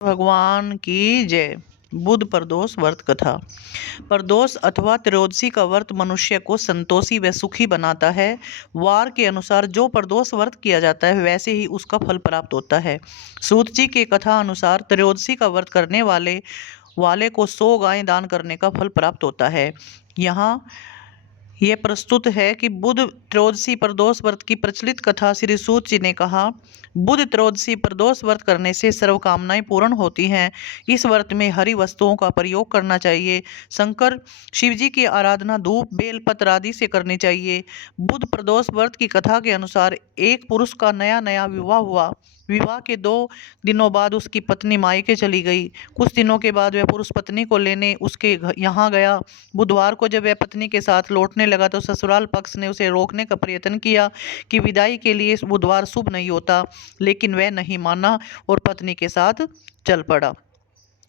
भगवान की जय। बुध प्रदोष व्रत कथा। प्रदोष अथवा त्रयोदशी का व्रत मनुष्य को संतोषी व सुखी बनाता है। वार के अनुसार जो प्रदोष व्रत किया जाता है वैसे ही उसका फल प्राप्त होता है। सूत जी के कथा अनुसार त्रयोदशी का व्रत करने वाले को 100 गायें दान करने का फल प्राप्त होता है। यहाँ यह प्रस्तुत है कि बुध त्रयोदशी प्रदोष व्रत की प्रचलित कथा। श्री सूत जी ने कहा, बुध त्रयोदशी प्रदोष व्रत करने से सर्व कामनाएं पूर्ण होती हैं। इस व्रत में हरी वस्तुओं का प्रयोग करना चाहिए। शंकर शिव जी की आराधना धूप बेल पत्र आदि से करनी चाहिए। बुध प्रदोष व्रत की कथा के अनुसार एक पुरुष का नया नया विवाह हुआ। विवाह के 2 दिनों बाद उसकी पत्नी मायके चली गई। कुछ दिनों के बाद वह पुरुष पत्नी को लेने उसके यहाँ गया। बुधवार को जब वह पत्नी के साथ लौटने लगा तो ससुराल पक्ष ने उसे रोकने का प्रयत्न किया कि विदाई के लिए बुधवार शुभ नहीं होता, लेकिन वह नहीं माना और पत्नी के साथ चल पड़ा।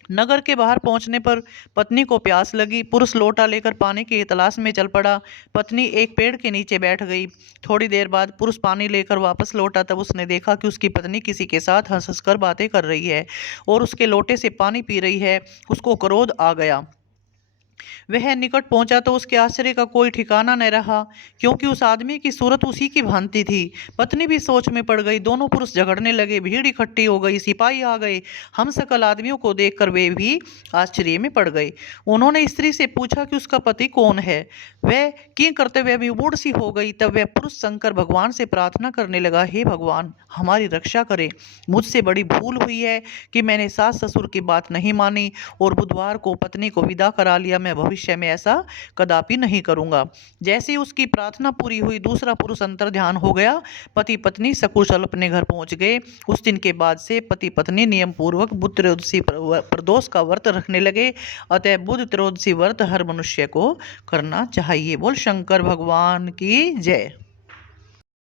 नगर के बाहर पहुंचने पर पत्नी को प्यास लगी। पुरुष लोटा लेकर पानी की तलाश में चल पड़ा। पत्नी एक पेड़ के नीचे बैठ गई। थोड़ी देर बाद पुरुष पानी लेकर वापस लौटा तब उसने देखा कि उसकी पत्नी किसी के साथ हंस हंस कर बातें कर रही है और उसके लोटे से पानी पी रही है। उसको क्रोध आ गया। वह निकट पहुंचा तो उसके आश्चर्य का कोई ठिकाना न रहा, क्योंकि उस आदमी की सूरत उसी की भांति थी। पत्नी भी सोच में पड़ गई। दोनों पुरुष झगड़ने लगे। भीड़ इकट्ठी हो गई। सिपाही आ गए। हम सकल आदमियों को देखकर वे भी आश्चर्य में पड़ गए। उन्होंने स्त्री से पूछा कि उसका पति कौन है। वह किं करते हुए विमूढ़ सी हो गई। तब वह पुरुष शंकर भगवान से प्रार्थना करने लगा, हे भगवान, हमारी रक्षा करें। मुझसे बड़ी भूल हुई है कि मैंने सास ससुर की बात नहीं मानी और बुधवार को पत्नी को विदा करा लिया। मैं भविष्य में ऐसा कदापि नहीं करूंगा। जैसे ही उसकी प्रार्थना पूरी हुई, दूसरा पुरुष अंतर ध्यान हो गया। पति पत्नी सकुशल अपने घर पहुंच गए। उस दिन के बाद से पति पत्नी नियम पूर्वक बुध त्रयोदशी प्रदोष का व्रत रखने लगे। अतः बुध त्रयोदशी व्रत हर मनुष्य को करना चाहिए। बोल शंकर भगवान की जय।